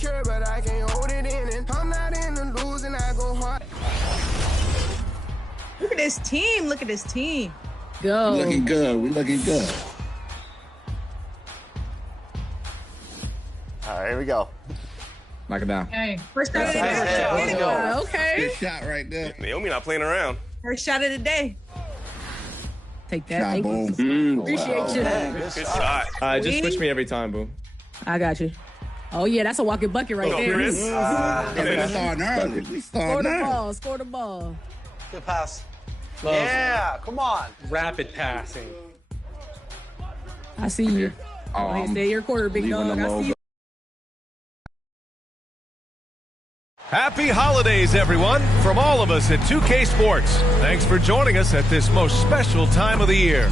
insecure, but I can't hold it in. And I'm not in the losing, I go hard. Look at this team. Look at this team. Go. We looking good. We looking good. All right, here we go. Knock it down. Hey, first shot of the day. Okay. Good shot right there. Naomi not playing around. First shot of the day. Take that. Shot, boom. Appreciate you. Good shot. Just switch me every time, boo. I got you. Oh, yeah, that's a walking bucket right there. Chris. We starting early. We Score starting the early. ball. Score the ball. Good pass. Love. Yeah, come on. Rapid passing. I see you. Stay your quarter, big dog. I see you. Happy holidays, everyone, from all of us at 2K Sports. Thanks for joining us at this most special time of the year.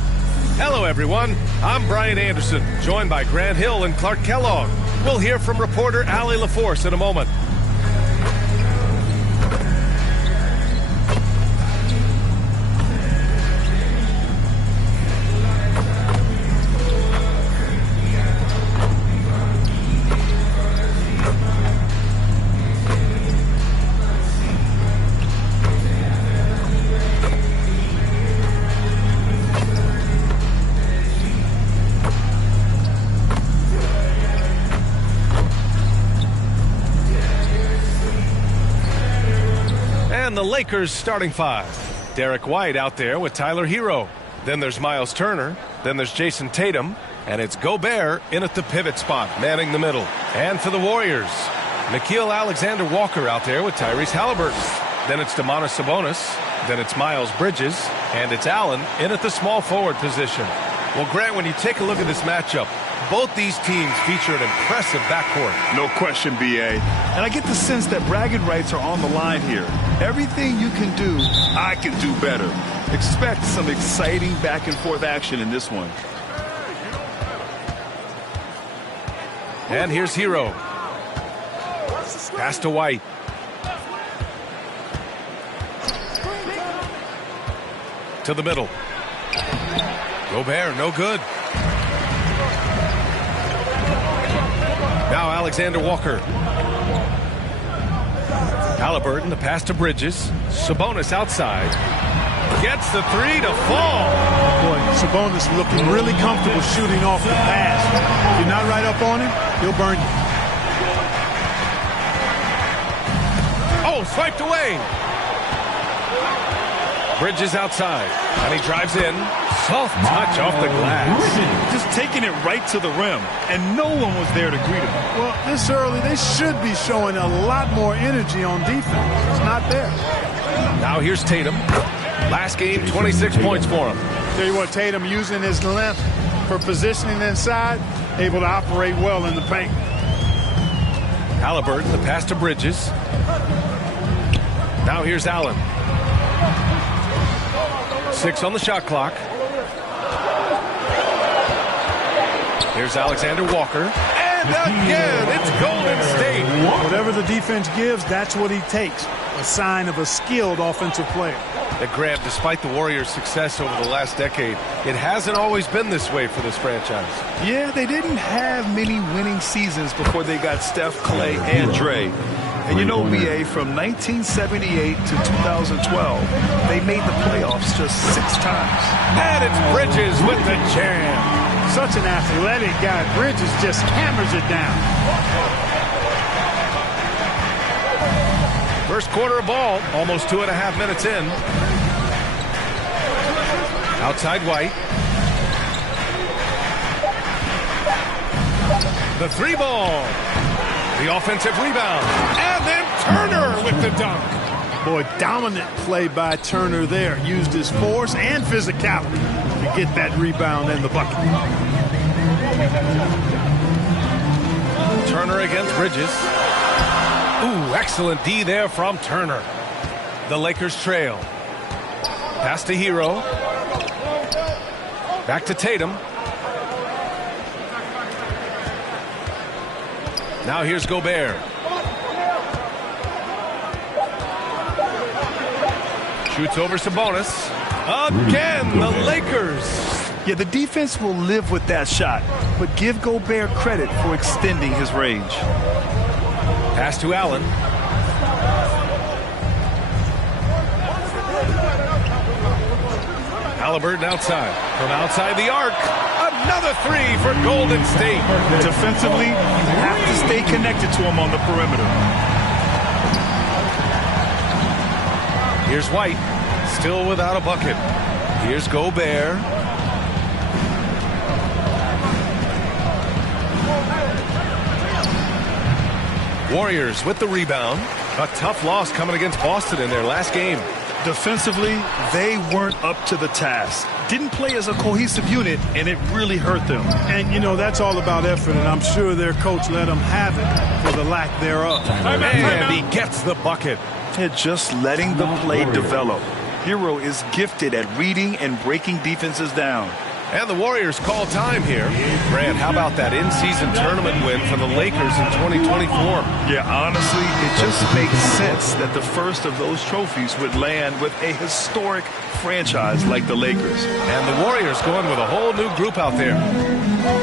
Hello, everyone. I'm Brian Anderson, joined by Grant Hill and Clark Kellogg. We'll hear from reporter Allie LaForce in a moment. The Lakers starting five. Derek White out there with Tyler Hero. Then there's Miles Turner. Then there's Jason Tatum. And it's Gobert in at the pivot spot, manning the middle. And for the Warriors, Nickeil Alexander-Walker out there with Tyrese Halliburton. Then it's Domantas Sabonis. Then it's Miles Bridges. And it's Allen in at the small forward position. Well, Grant, when you take a look at this matchup, both these teams feature an impressive backcourt. No question, B.A. And I get the sense that bragging rights are on the line here. Everything you can do, I can do better. Expect some exciting back-and-forth action in this one. And here's Hero. Pass to White. To the middle. Gobert, no good. Now Alexander Walker. Halliburton, the pass to Bridges. Sabonis outside. Gets the three to fall. Boy, Sabonis looking really comfortable shooting off the pass. If you're not right up on him, he'll burn you. Oh, swiped away. Bridges outside. And he drives in. Soft touch off the glass. Just taking it right to the rim, and no one was there to greet him. Well, this early, they should be showing a lot more energy on defense. It's not there. Now here's Tatum. Last game, 26 points for him. Tell you what, Tatum using his length for positioning inside, able to operate well in the paint. Halliburton, the pass to Bridges. Now here's Allen. 6 on the shot clock. Here's Alexander Walker. And again, it's Golden State. Whatever the defense gives, that's what he takes. A sign of a skilled offensive player. The grab, despite the Warriors' success over the last decade, it hasn't always been this way for this franchise. Yeah, they didn't have many winning seasons before they got Steph, Clay, and Dre. And you know, B.A., from 1978 to 2012, they made the playoffs just 6 times. And it's Bridges with the jam. Such an athletic guy. Bridges just hammers it down. First quarter of ball, almost 2.5 minutes in. Outside White. The 3 ball. The offensive rebound. And then Turner with the dunk. Boy, dominant play by Turner there. Used his force and physicality to get that rebound and the bucket. Turner against Bridges. Ooh, excellent D there from Turner. The Lakers trail. Pass to Hero. Back to Tatum. Now here's Gobert. Shoots over Sabonis. Again, the Lakers. Yeah, the defense will live with that shot, but give Gobert credit for extending his range. Pass to Allen. Halliburton outside. From outside the arc. Another three for Golden State. Defensively, you have to stay connected to him on the perimeter. Here's White. Still without a bucket. Here's Gobert. Warriors with the rebound. A tough loss coming against Boston in their last game. Defensively, they weren't up to the task. Didn't play as a cohesive unit, and it really hurt them. And, you know, that's all about effort, and I'm sure their coach let them have it for the lack thereof. And he gets the bucket. And just letting the play develop. Hero is gifted at reading and breaking defenses down. And the Warriors call time here. Brad, how about that in-season tournament win for the Lakers in 2024? Yeah, honestly, it just makes sense that the first of those trophies would land with a historic franchise like the Lakers. And the Warriors going with a whole new group out there.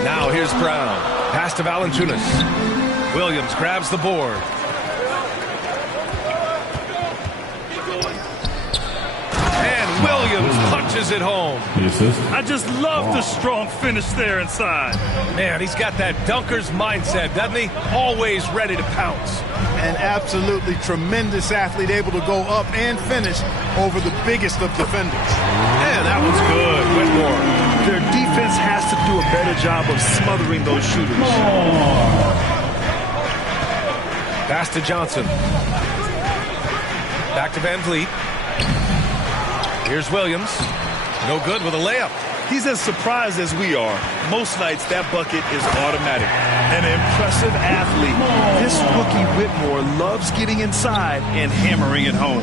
Now here's Brown. Pass to Valanciunas. Williams grabs the board. Williams punches it home. I just love the strong finish there inside. Man, he's got that dunker's mindset, doesn't he? Always ready to pounce. An absolutely tremendous athlete, able to go up and finish over the biggest of defenders. Yeah, that was good. Whitmore. Their defense has to do a better job of smothering those shooters. Pass to Johnson. Back to Van Vliet. Here's Williams. No good with a layup. He's as surprised as we are. Most nights, that bucket is automatic. An impressive athlete. This rookie Whitmore loves getting inside and hammering it home.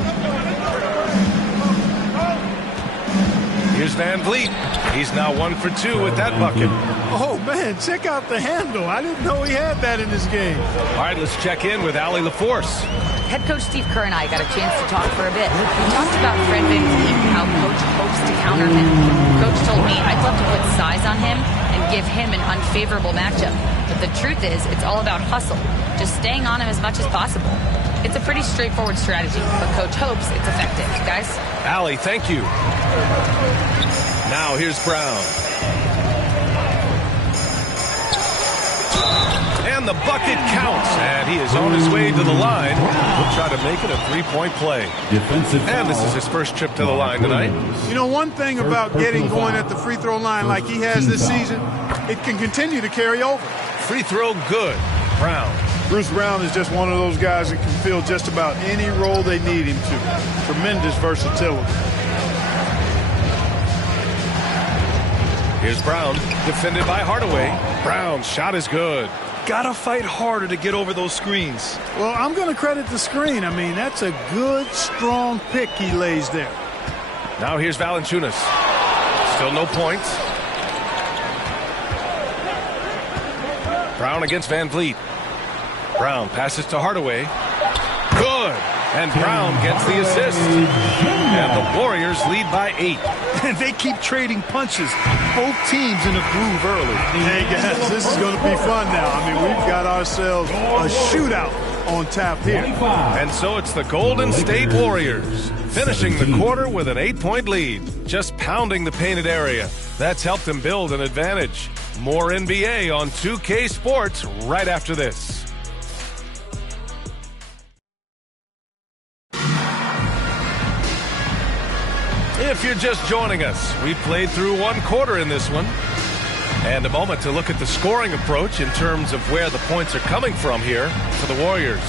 Here's Van Vliet. He's now 1 for 2 with that bucket. Oh, man, check out the handle. I didn't know he had that in his game. All right, let's check in with Allie LaForce. Head coach Steve Kerr and I got a chance to talk for a bit. We talked about Fred VanVleet and how coach hopes to counter him. Coach told me I'd love to put size on him and give him an unfavorable matchup. But the truth is, it's all about hustle. Just staying on him as much as possible. It's a pretty straightforward strategy, but coach hopes it's effective. Guys? Allie, thank you. Now here's Brown. And the bucket counts, and he is on his way to the line. He'll try to make it a three-point play. And this is his first trip to the line tonight. You know, one thing about getting going at the free throw line like he has this season, it can continue to carry over. Free throw good. Brown. Bruce Brown is just one of those guys that can fill just about any role they need him to. Tremendous versatility. Here's Brown, defended by Hardaway. Brown's shot is good. Gotta fight harder to get over those screens. Well, I'm going to credit the screen. I mean, that's a good, strong pick he lays there. Now here's Valanciunas. Still no points. Brown against Van Vliet. Brown passes to Hardaway. Good. And Brown gets the assist. And the Warriors lead by 8. And they keep trading punches. Both teams in a groove early. Hey, guys, this is going to be fun now. I mean, we've got ourselves a shootout on tap here. And so it's the Golden State Warriors finishing the quarter with an 8-point lead. Just pounding the painted area. That's helped them build an advantage. More NBA on 2K Sports right after this. If you're just joining us, we played through one quarter in this one. And a moment to look at the scoring approach in terms of where the points are coming from here for the Warriors.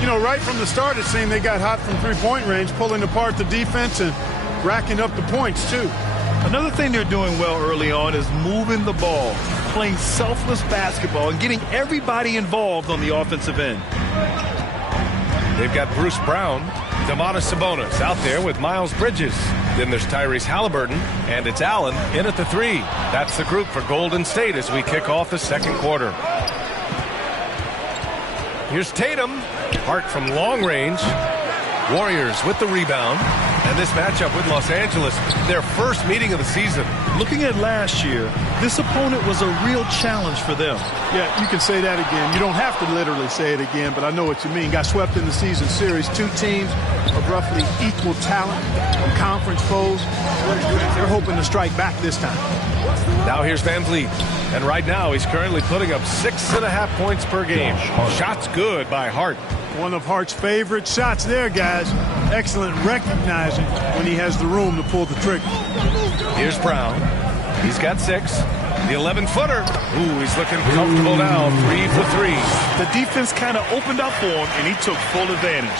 You know, right from the start, it seemed they got hot from three-point range, pulling apart the defense and racking up the points, too. Another thing they're doing well early on is moving the ball, playing selfless basketball, and getting everybody involved on the offensive end. They've got Bruce Brown, Domantas Sabonis out there with Miles Bridges. Then there's Tyrese Halliburton, and it's Allen in at the 3. That's the group for Golden State as we kick off the second quarter. Here's Tatum. Hart from long range. Warriors with the rebound. And this matchup with Los Angeles, their first meeting of the season. Looking at last year, this opponent was a real challenge for them. Yeah, you can say that again. You don't have to literally say it again, but I know what you mean. Got swept in the season series. Two teams of roughly equal talent from conference foes. They're hoping to strike back this time. Now here's Van Vliet. And right now he's currently putting up 6.5 points per game. Shots good by Hart. One of Hart's favorite shots there, guys. Excellent recognizing when he has the room to pull the trigger. Here's Brown. He's got 6. The 11-footer. Ooh, he's looking comfortable now. 3 for 3. The defense kind of opened up for him, and he took full advantage.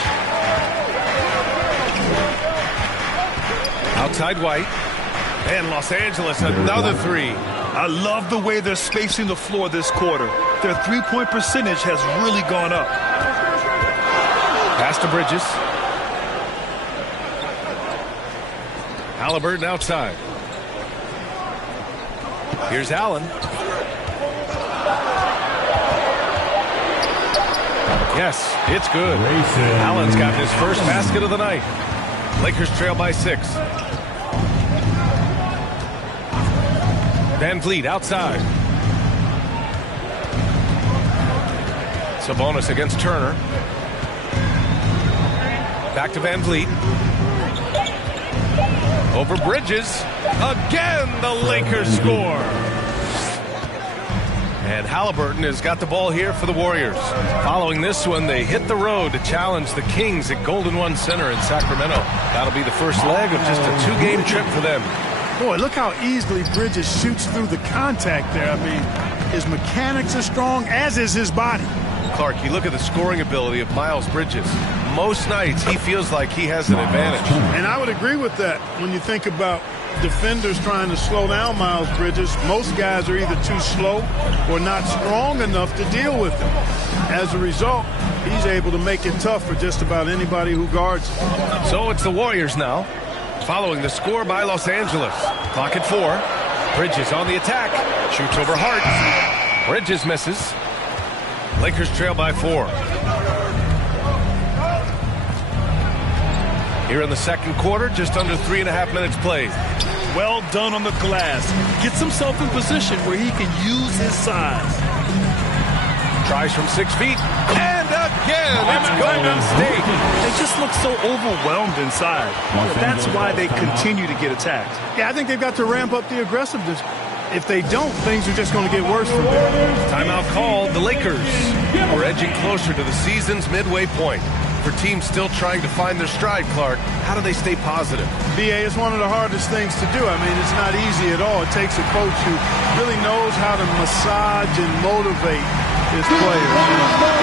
Outside White. And Los Angeles, another 3. I love the way they're spacing the floor this quarter. Their three-point percentage has really gone up. Pass to Bridges. Halliburton outside. Here's Allen. Yes, it's good. Allen's got his first basket of the night. Lakers trail by 6. Van Vliet outside. Sabonis against Turner. Back to Van Vliet. Over Bridges. Again, the Lakers score. And Halliburton has got the ball here for the Warriors. Following this one, they hit the road to challenge the Kings at Golden One Center in Sacramento. That'll be the first leg of just a 2-game trip for them. Boy, look how easily Bridges shoots through the contact there. I mean, his mechanics are strong, as is his body. Clark, you look at the scoring ability of Miles Bridges. Most nights, he feels like he has an advantage. And I would agree with that when you think about defenders trying to slow down Miles Bridges. Most guys are either too slow or not strong enough to deal with him. As a result, he's able to make it tough for just about anybody who guards him. So it's the Warriors now, following the score by Los Angeles. Clock at 4. Bridges on the attack. Shoots over Hart. Bridges misses. Lakers trail by 4. Here in the second quarter, just under 3.5 minutes played. Well done on the glass. Gets himself in position where he can use his size. Tries from 6 feet. And again, it's Golden State. They just look so overwhelmed inside. That's why they continue to get attacked. Yeah, I think they've got to ramp up the aggressiveness. If they don't, things are just going to get worse from there. Timeout called. The Lakers are edging closer to the season's midway point. For teams still trying to find their stride, Clark, how do they stay positive? BA, it's one of the hardest things to do. I mean, it's not easy at all. It takes a coach who really knows how to massage and motivate his players.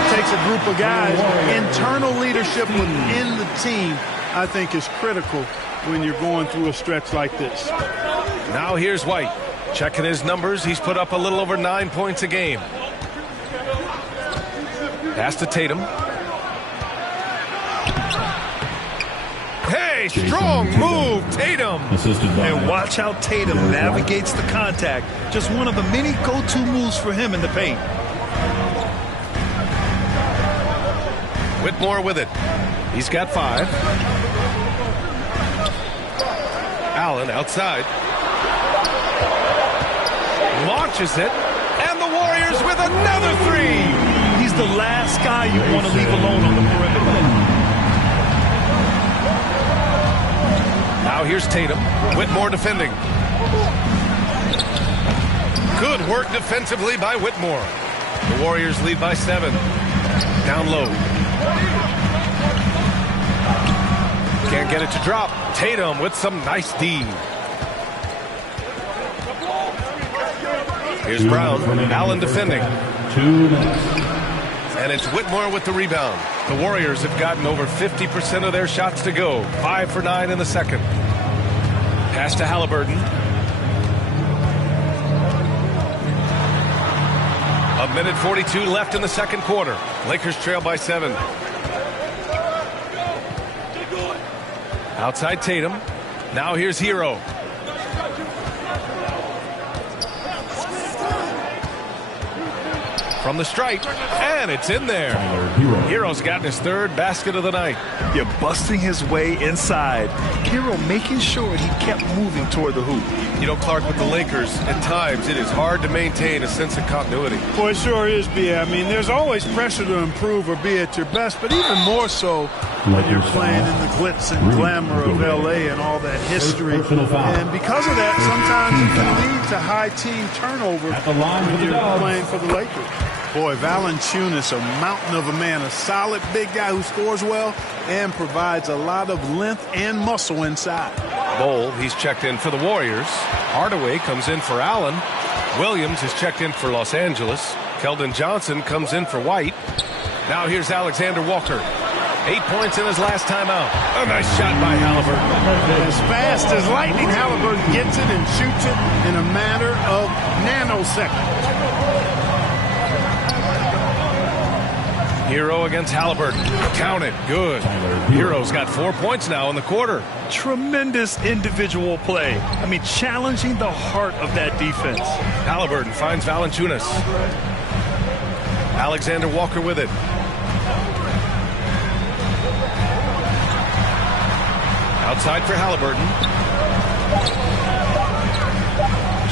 It takes a group of guys. Internal leadership within the team, I think, is critical when you're going through a stretch like this. Now here's White. Checking his numbers, he's put up a little over 9 points a game. Pass to Tatum. Hey, strong move, Tatum. And watch how Tatum navigates the contact. Just one of the many go-to moves for him in the paint. Whitmore with it. He's got 5. Allen outside. Launches it. And the Warriors with another 3. He's the last guy you want to leave alone on the perimeter. Now here's Tatum. Whitmore defending. Good work defensively by Whitmore. The Warriors lead by 7. Down low. Can't get it to drop. Tatum with some nice D. Here's Brown. Allen defending. 2 minutes. And it's Whitmore with the rebound. The Warriors have gotten over 50% of their shots to go. 5 for 9 in the second. Pass to Halliburton. A minute 42 left in the second quarter. Lakers trail by 7. Outside Tatum. Now here's Hero. from the stripe, and it's in there. Hero's gotten his third basket of the night. You're busting his way inside. Hero making sure he kept moving toward the hoop. You know, Clark, with the Lakers, at times it is hard to maintain a sense of continuity. Boy, it sure is, B.A. I mean, there's always pressure to improve or be at your best, but even more so when you're playing in the glitz and glamour of L.A. and all that history. And because of that, sometimes it can lead to high team turnover when you're playing for the Lakers. Boy, Valanciunas, a mountain of a man, a solid big guy who scores well and provides a lot of length and muscle inside. Bol, he's checked in for the Warriors. Hardaway comes in for Allen. Williams is checked in for Los Angeles. Keldon Johnson comes in for White. Now here's Alexander Walker. 8 points in his last time out. A nice shot by Halliburton. As fast as lightning, Halliburton gets it and shoots it in a matter of nanoseconds. Hero against Halliburton. Count it. Good. Hero's got 4 points now in the quarter. Tremendous individual play. I mean, challenging the heart of that defense. Halliburton finds Valanciunas. Alexander Walker with it. Outside for Halliburton.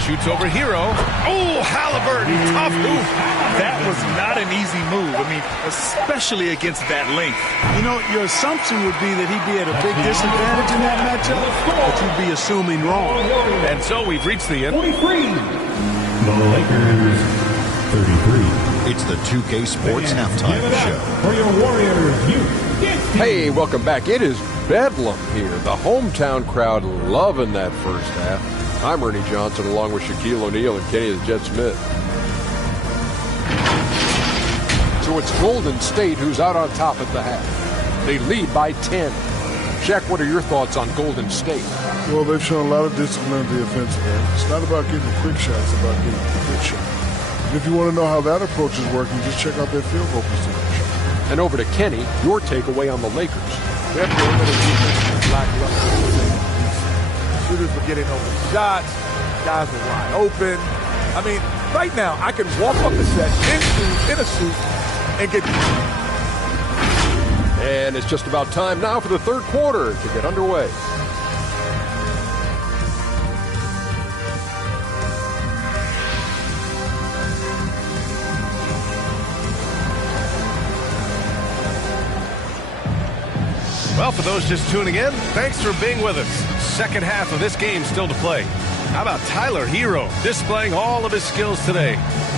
Shoots over Hero. Oh, Halliburton, tough move. That was not an easy move. I mean, especially against that length. You know, your assumption would be that he'd be at a big disadvantage in that matchup, but you'd be assuming wrong. And so we've reached the end. 43. The Lakers, 33. It's the 2K Sports Halftime Show. For your Warriors, Hey, welcome back. It is Bedlam here. The hometown crowd loving that first half. I'm Ernie Johnson along with Shaquille O'Neal and Kenny the Jet Smith. So it's Golden State who's out on top at the half. They lead by 10. Shaq, what are your thoughts on Golden State? Well, they've shown a lot of discipline at the offensive end. It's not about getting quick shots, it's about getting good shots. And if you want to know how that approach is working, just check out their field goal percentage. And over to Kenny, your takeaway on the Lakers. Their perimeter defense is lackluster. Shooters were getting open shots. Guys were wide open. I mean, right now, I can walk up the set in a suit and get... And it's just about time now for the third quarter to get underway. Well, for those just tuning in, thanks for being with us. Second half of this game still to play. How about Tyler Hero displaying all of his skills today?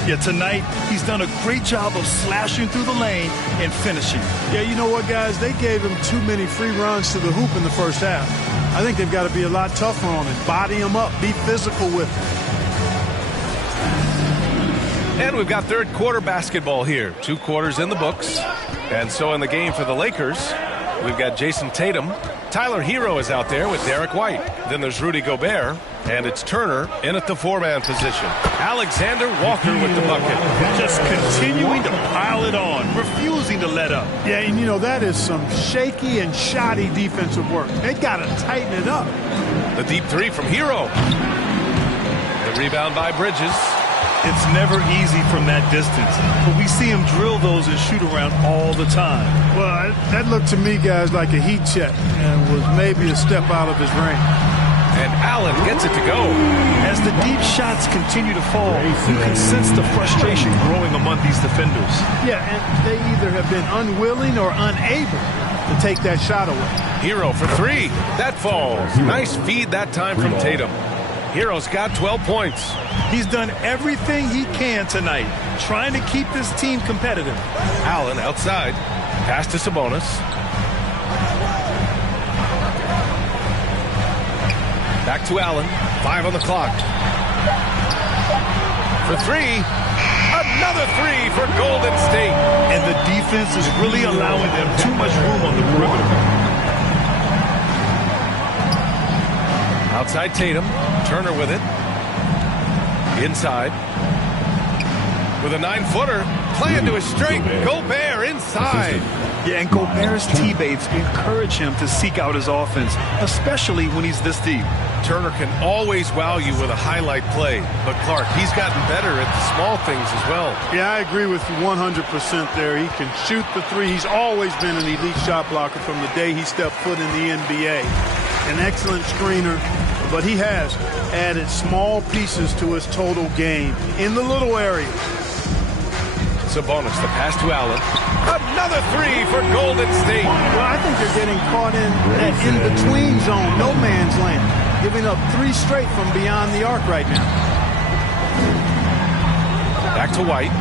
Yeah, tonight he's done a great job of slashing through the lane and finishing. Yeah, you know what, guys? They gave him too many free runs to the hoop in the first half. I think they've got to be a lot tougher on him. Body him up. Be physical with him. And we've got third quarter basketball here. 2 quarters in the books. And so in the game for the Lakers, we've got Jason Tatum. Tyler Hero is out there with Derek White. Then there's Rudy Gobert. And it's Turner in at the 4-man position. Alexander Walker with the bucket. Just continuing to pile it on, refusing to let up. Yeah, and you know, that is some shaky and shoddy defensive work. They got to tighten it up. The deep three from Hero. The rebound by Bridges. It's never easy from that distance, but we see him drill those and shoot around all the time. Well, that looked to me, guys, like a heat check and was maybe a step out of his range. And Allen gets it to go. As the deep shots continue to fall, you can sense the frustration growing among these defenders. Yeah, and they either have been unwilling or unable to take that shot away. Hero for 3. That falls. Nice feed that time from Tatum. Hero's got 12 points. He's done everything he can tonight, trying to keep this team competitive. Allen outside. Pass to Sabonis. Back to Allen. 5 on the clock. For 3. Another 3 for Golden State. And the defense is really allowing them too much room on the perimeter. Outside Tatum. Turner with it. Inside. With a 9-footer. Playing to his strength. Gobert inside. outside. Yeah, and Gobert's teammates encourage him to seek out his offense, especially when he's this deep. Turner can always wow you with a highlight play, but Clark, he's gotten better at the small things as well. Yeah, I agree with you 100% there. He can shoot the three. He's always been an elite shot blocker from the day he stepped foot in the NBA. An excellent screener, but he has added small pieces to his total game in the little area. Sabonis, the pass to Allen. Another three for Golden State. Well, I think they're getting caught in that in-between zone, no man's land, giving up 3 straight from beyond the arc right now. Back to White.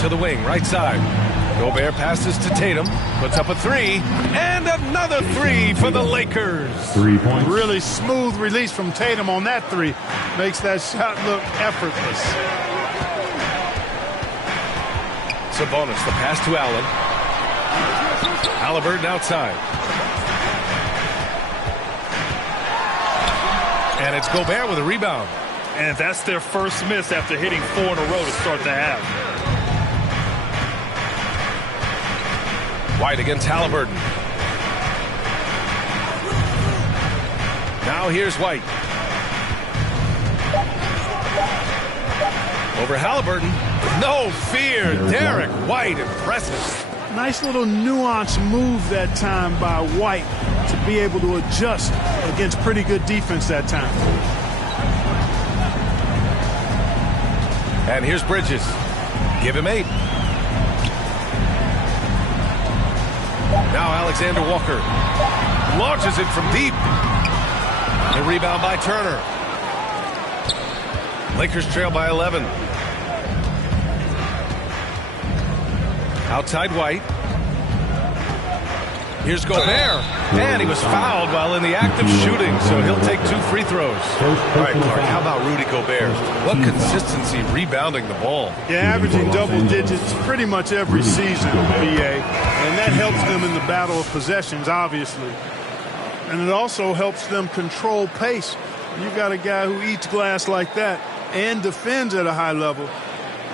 To the wing, right side. Gobert passes to Tatum, puts up a 3, and another 3 for the Lakers. 3 points. Really smooth release from Tatum on that 3. Makes that shot look effortless. Sabonis, the pass to Allen. Halliburton outside. And it's Gobert with a rebound. And that's their first miss after hitting 4 in a row to start the half. White against Halliburton. Now here's White. Over Halliburton. No fear. Derek White, impressive. Nice little nuance move that time by White to be able to adjust against pretty good defense that time. And here's Bridges. Give him 8. Now Alexander Walker launches it from deep. The rebound by Turner. Lakers trail by 11. Outside White. Here's Gobert. And he was fouled while in the act of shooting, so he'll take 2 free throws. All right, Clark, how about Rudy Gobert? What consistency rebounding the ball. Yeah, averaging double digits pretty much every season, BA. And that helps them in the battle of possessions, obviously. And it also helps them control pace. You got a guy who eats glass like that and defends at a high level.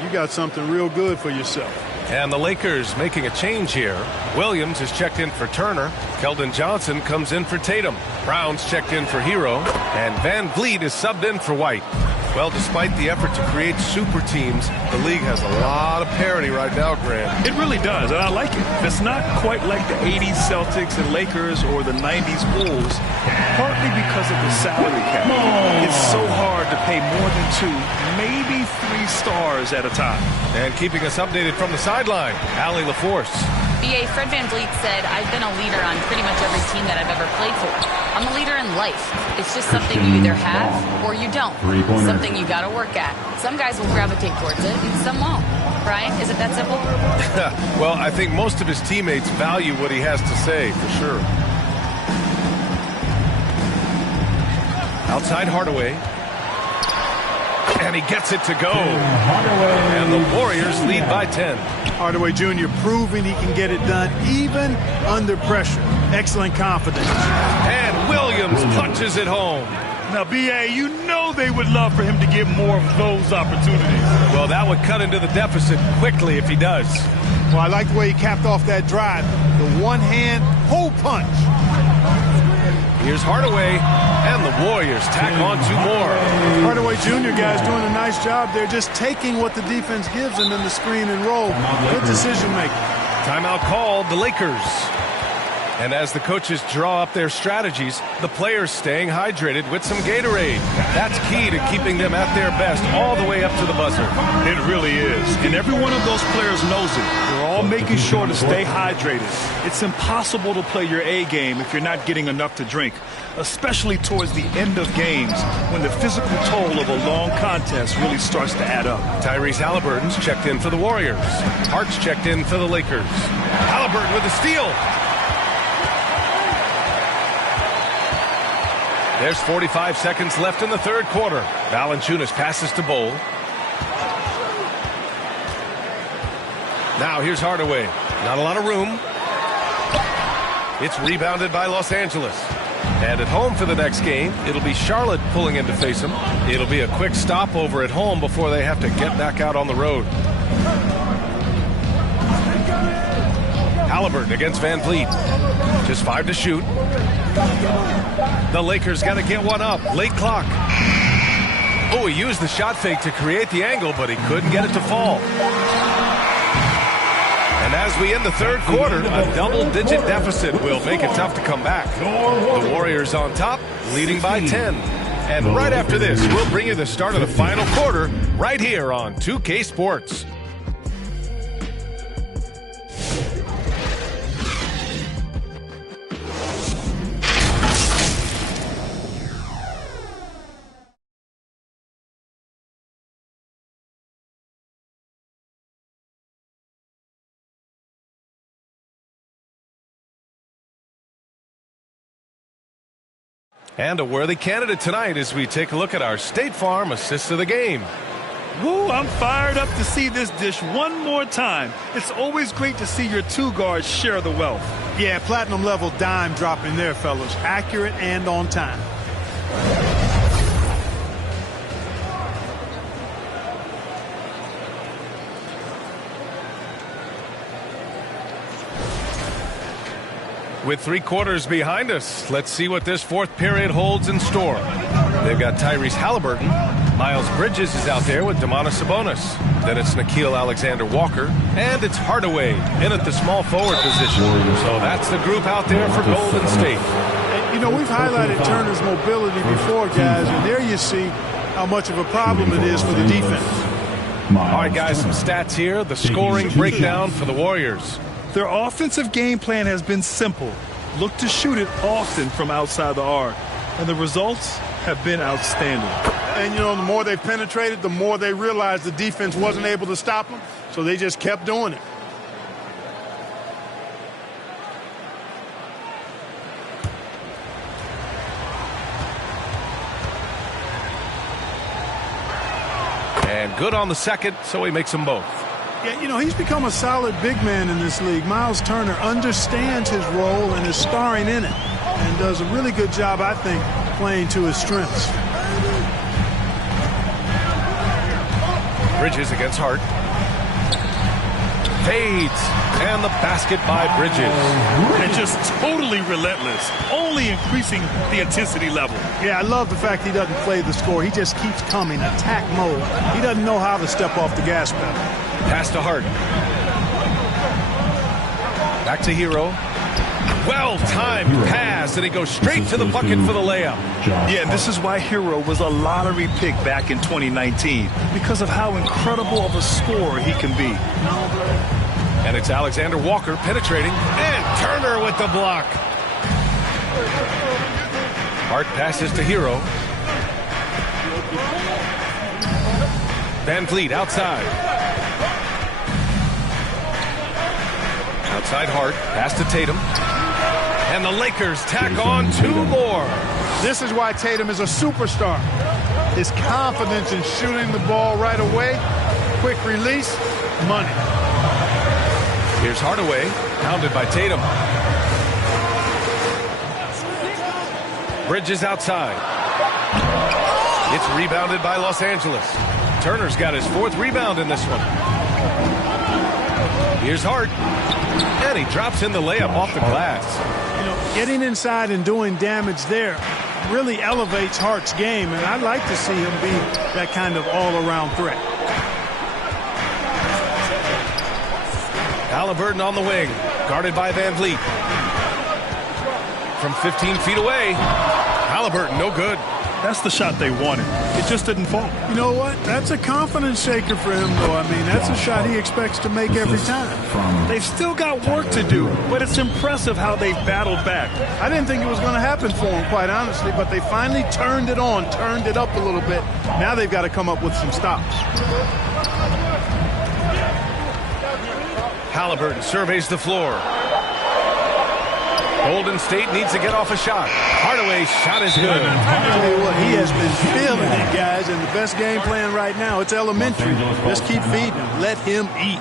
You got something real good for yourself. And the Lakers making a change here. Williams is checked in for Turner. Keldon Johnson comes in for Tatum. Brown's checked in for Hero. And Van Vliet is subbed in for White. Well, despite the effort to create super teams, the league has a lot of parity right now, Grant. It really does, and I like it. It's not quite like the 80s Celtics and Lakers or the 90s Bulls, partly because of the salary cap. It's so hard to pay more than 2, maybe 3 stars at a time. And keeping us updated from the sideline, Allie LaForce. BA, Fred VanVleet said, I've been a leader on pretty much every team that I've ever played for. I'm a leader in life. It's just something you either have or you don't. Something you got to work at. Some guys will gravitate towards it and some won't. Brian, is it that simple? Well, I think most of his teammates value what he has to say, for sure. Outside Hardaway. And he gets it to go. And the Warriors lead by 10. Hardaway Jr. proving he can get it done even under pressure. Excellent confidence. And Williams punches it home. Now, BA, you know they would love for him to get more of those opportunities. Well, that would cut into the deficit quickly if he does. Well, I like the way he capped off that drive. The one-hand hole punch. Here's Hardaway, and the Warriors tack on 2 more. Hardaway Jr. guys doing a nice job there, just taking what the defense gives them in the screen and roll. Good decision making. Timeout called, the Lakers. And as the coaches draw up their strategies, the players staying hydrated with some Gatorade. That's key to keeping them at their best all the way up to the buzzer. It really is. And every one of those players knows it. They're all making sure to stay hydrated. It's impossible to play your A game if you're not getting enough to drink, especially towards the end of games when the physical toll of a long contest really starts to add up. Tyrese Halliburton's checked in for the Warriors. Hart's checked in for the Lakers. Halliburton with a steal. There's 45 seconds left in the 3rd quarter. Valanciunas passes to Bol. Now here's Hardaway. Not a lot of room. It's rebounded by Los Angeles. And at home for the next game, it'll be Charlotte pulling in to face them. It'll be a quick stopover at home before they have to get back out on the road. Halliburton against Van Vliet. Just 5 to shoot. The Lakers got to get one up. Late clock. Oh, he used the shot fake to create the angle, but he couldn't get it to fall. And as we end the third quarter, a double-digit deficit will make it tough to come back. The Warriors on top, leading by 10. And right after this, we'll bring you the start of the final quarter right here on 2K Sports. And a worthy candidate tonight as we take a look at our State Farm assist of the game. Woo, I'm fired up to see this dish one more time. It's always great to see your two guards share the wealth. Yeah, platinum level dime dropping there, fellas. Accurate and on time. With 3 quarters behind us, let's see what this fourth period holds in store. They've got Tyrese Halliburton. Miles Bridges is out there with Domantas Sabonis. Then it's Nickeil Alexander-Walker. And it's Hardaway in at the small forward position. So that's the group out there for Golden State. You know, we've highlighted Turner's mobility before, guys, and there you see how much of a problem it is for the defense. All right, guys, some stats here. The scoring breakdown for the Warriors. Their offensive game plan has been simple. Look to shoot it often from outside the arc. And the results have been outstanding. And, you know, the more they penetrated, the more they realized the defense wasn't able to stop them. So they just kept doing it. And good on the second, so he makes them both. Yeah, you know, he's become a solid big man in this league. Miles Turner understands his role and is starring in it and does a really good job, I think, playing to his strengths. Bridges against Hart. Fades. And the basket by Bridges. And just totally relentless, only increasing the intensity level. Yeah, I love the fact he doesn't play the score. He just keeps coming, attack mode. He doesn't know how to step off the gas pedal. Pass to Hart. Back to Hero. Well-timed pass, and he goes straight to the bucket for the layup. Yeah, and this is why Hero was a lottery pick back in 2019, because of how incredible of a scorer he can be. And it's Alexander-Walker penetrating, and Turner with the block. Hart passes to Hero. Van Vliet outside. Outside Hart, pass to Tatum. And the Lakers tack on 2 more. This is why Tatum is a superstar. His confidence in shooting the ball right away, quick release, money. Here's Hardaway, pounded by Tatum. Bridges outside. It's rebounded by Los Angeles. Turner's got his 4th rebound in this one. Here's Hart. And he drops in the layup off the glass. You know, getting inside and doing damage there really elevates Hart's game, and I'd like to see him be that kind of all-around threat. Halliburton on the wing, guarded by Van Vliet. From 15 feet away, Halliburton no good. That's the shot they wanted. It just didn't fall. You know what? That's a confidence shaker for him, though. I mean, that's a shot he expects to make every time. They've still got work to do, but it's impressive how they've battled back. I didn't think it was going to happen for him, quite honestly, but they finally turned it on, turned it up a little bit. Now they've got to come up with some stops. Halliburton surveys the floor. Golden State needs to get off a shot. Hardaway's shot is good. I tell you what, he has been feeling it, guys, and the best game plan right now, it's elementary. Just keep feeding him. Let him eat.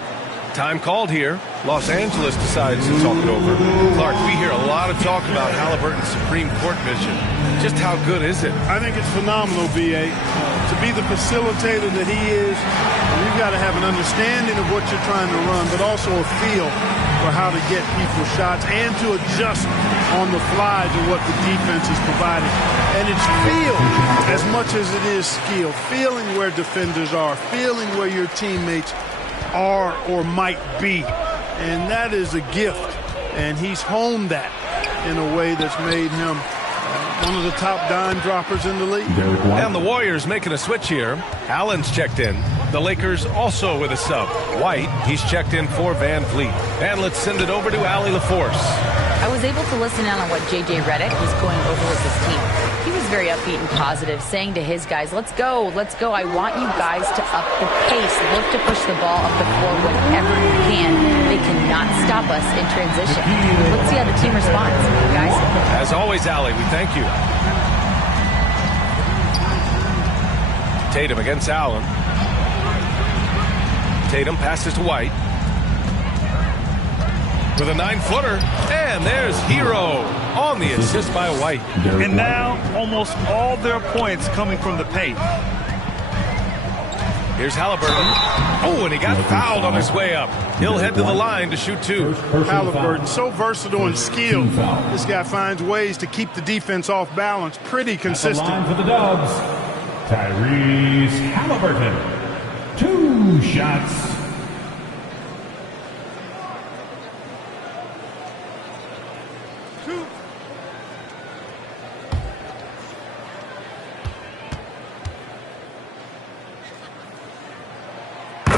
Time called here. Los Angeles decides to talk it over. Clark, we hear a lot of talk about Halliburton's Supreme Court vision. Just how good is it? I think it's phenomenal, BA. To be the facilitator that he is, you've got to have an understanding of what you're trying to run, but also a feel for how to get people shots and to adjust on the fly to what the defense is providing. And it's feel as much as it is skill. Feeling where defenders are, feeling where your teammates are or might be. And that is a gift. And he's honed that in a way that's made him one of the top dime droppers in the league. And the Warriors making a switch here. Allen's checked in. The Lakers also with a sub. White, he's checked in for Van Vliet. And let's send it over to Allie LaForce. I was able to listen in on what J.J. Redick was going over with his team. He was very upbeat and positive, saying to his guys, let's go. I want you guys to up the pace. Look to push the ball up the floor whenever you can. They cannot stop us in transition. Let's see how the team responds. Guys? As always, Allie, we thank you. Tatum against Allen. Tatum passes to White. With a 9-footer, and there's Hero on the assist by White. And now almost all their points coming from the paint. Here's Halliburton. Oh, and he got fouled on his way up. He'll head to the line to shoot two. Halliburton, so versatile and skilled. This guy finds ways to keep the defense off balance. Pretty consistent. At the line for the Dubs, Tyrese Halliburton. 2 shots.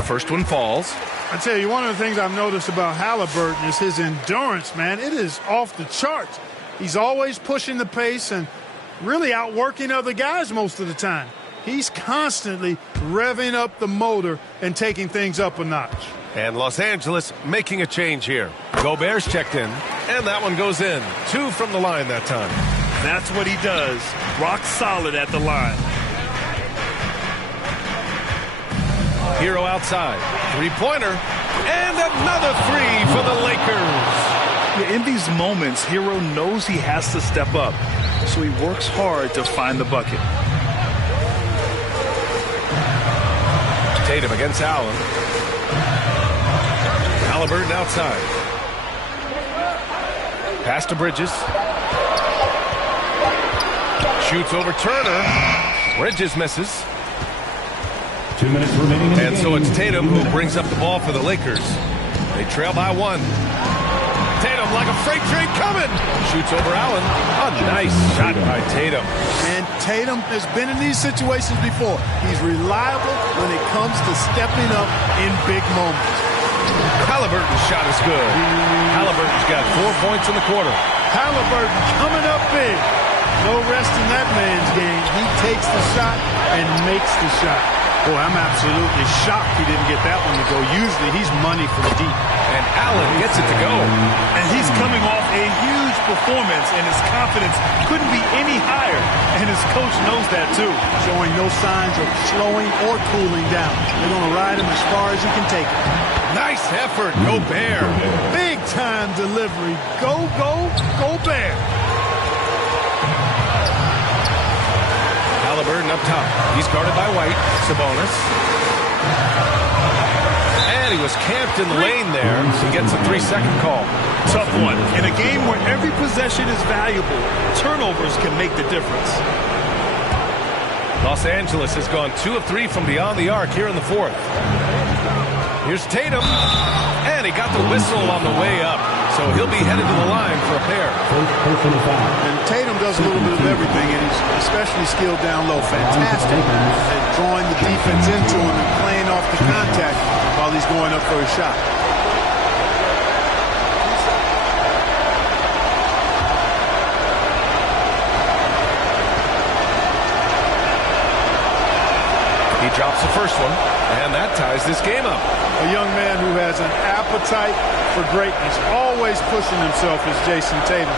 First one falls. I tell you, one of the things I've noticed about Halliburton is his endurance, man. It is off the charts. He's always pushing the pace and really outworking other guys most of the time. He's constantly revving up the motor and taking things up a notch. And Los Angeles making a change here. Gobert's checked in, and that one goes in. 2 from the line that time. That's what he does. Rock solid at the line. Hero outside. 3-pointer. And another 3 for the Lakers. In these moments, Hero knows he has to step up, so he works hard to find the bucket. Tatum against Allen. Halliburton outside. Pass to Bridges. Shoots over Turner. Bridges misses. 2 minutes remaining in the And game. so it's Tatum who brings up the ball for the Lakers. They trail by 1. Tatum like a freight train coming. Shoots over Allen. A nice shot by Tatum. And Tatum has been in these situations before. He's reliable when it comes to stepping up in big moments. Halliburton's shot is good. Halliburton's got 4 points in the quarter. Halliburton coming up big. No rest in that man's game. He takes the shot and makes the shot. Boy, I'm absolutely shocked he didn't get that one to go. Usually he's money from deep. And Allen gets it to go. And he's coming off a huge performance, and his confidence couldn't be any higher. And his coach knows that, too. Showing no signs of slowing or cooling down. They're going to ride him as far as he can take it. Nice effort, Gobert. Big time delivery. Go, Gobert. Halliburton up top. He's guarded by White. Sabonis. And he was camped in the lane there. He gets a 3-second call. Tough one. In a game where every possession is valuable, turnovers can make the difference. Los Angeles has gone 2 of 3 from beyond the arc here in the 4th. Here's Tatum. And he got the whistle on the way up. So he'll be headed to the line for a pair. And Tatum does a little bit of everything, and he's especially skilled down low. Fantastic at drawing the defense into him and playing off the contact while he's going up for a shot. He drops the first one, and that ties this game up. A young man who has an appetite for greatness, always pushing himself, is Jason Tatum.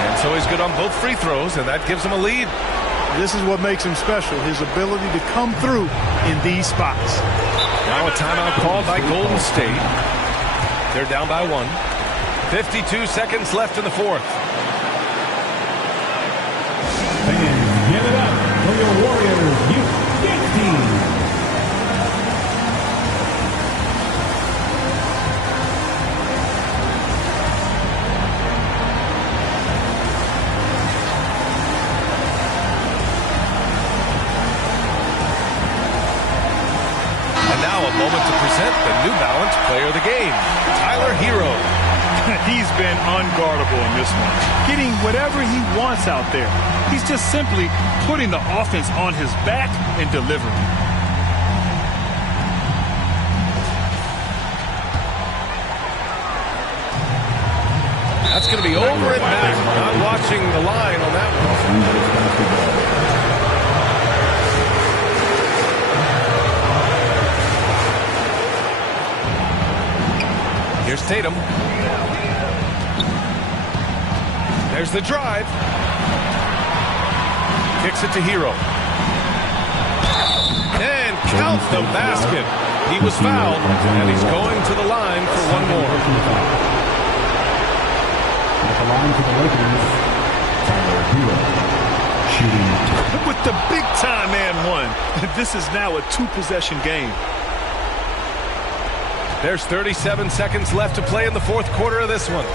And so so he's good on both free throws, and that gives him a lead. This is what makes him special, his ability to come through in these spots. Now a timeout called by Golden State. They're down by 1. 52 seconds left in the fourth. Fans, give it up for your Warriors U15. Moment to present the New Balance Player of the Game, Tyler Hero. He's been unguardable in this one, getting whatever he wants out there. He's just simply putting the offense on his back and delivering. That's going to be over and back. Not watching the line on that one. Here's Tatum. There's the drive. Kicks it to Hero. And count the basket. He was fouled, and he's going to the line for one more. At the line for the Lakers, Tyler Hero. Shooting. With the big-time and one, this is now a two-possession game. There's 37 seconds left to play in the fourth quarter of this one.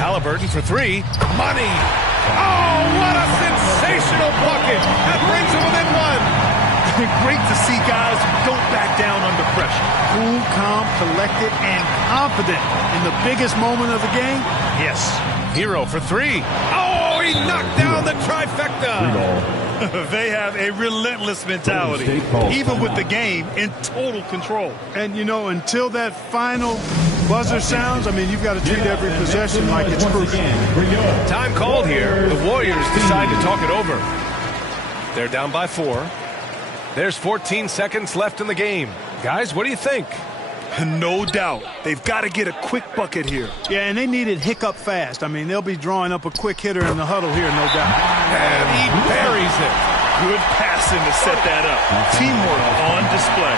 Halliburton for 3. Money! Oh, what a sensational bucket! That brings him within 1. Great to see guys who don't back down under pressure. Cool, calm, collected, and confident in the biggest moment of the game. Yes. Hero for 3. Oh, he knocked down the trifecta! They have a relentless mentality, even with the game in total control. And, you know, until that final buzzer sounds, I mean, you've got to treat every possession like it's crucial. Time called here. The Warriors decide to talk it over. They're down by 4. There's 14 seconds left in the game. Guys, what do you think? No doubt. They've got to get a quick bucket here. Yeah, and they need it hiccup fast. I mean, they'll be drawing up a quick hitter in the huddle here, no doubt. And he buries it. Good passing to set that up. Teamwork on display.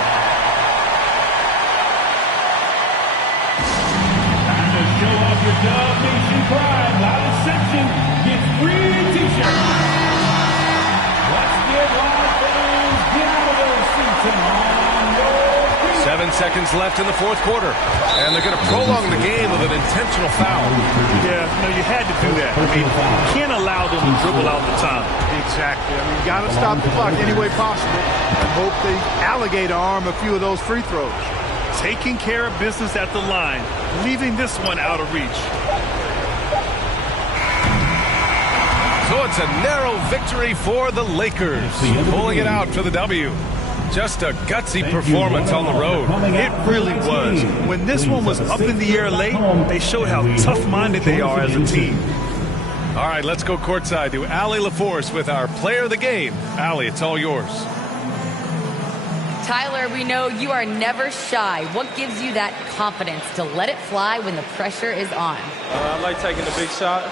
Time to show off your Dub Nation pride. Loudest section gets free t-shirts. Let's get live fans. Get out of those seats and on your feet. 7 seconds left in the fourth quarter. And they're going to prolong the game with an intentional foul. Yeah, no, you had to do that. I mean, you can't allow them to dribble out the time. Exactly. I mean, you got to stop the clock any way possible and hope the alligator arm a few of those free throws. Taking care of business at the line, leaving this one out of reach. So it's a narrow victory for the Lakers, pulling it out for the W. Just a gutsy performance on the road. It really was. When this one was up in the air late, they showed how tough-minded they are as a team. All right, let's go courtside to Allie LaForce with our player of the game. Allie, it's all yours. Tyler, we know you are never shy. What gives you that confidence to let it fly when the pressure is on? I like taking the big shot.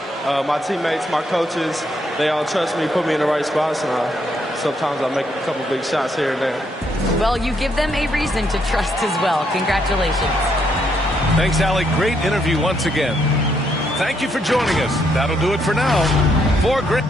My teammates, my coaches, they all trust me, put me in the right spots, and sometimes I make a couple big shots here and there. Well, you give them a reason to trust as well. Congratulations. Thanks, Allie. Great interview once again. Thank you for joining us. That'll do it for now. For Greg.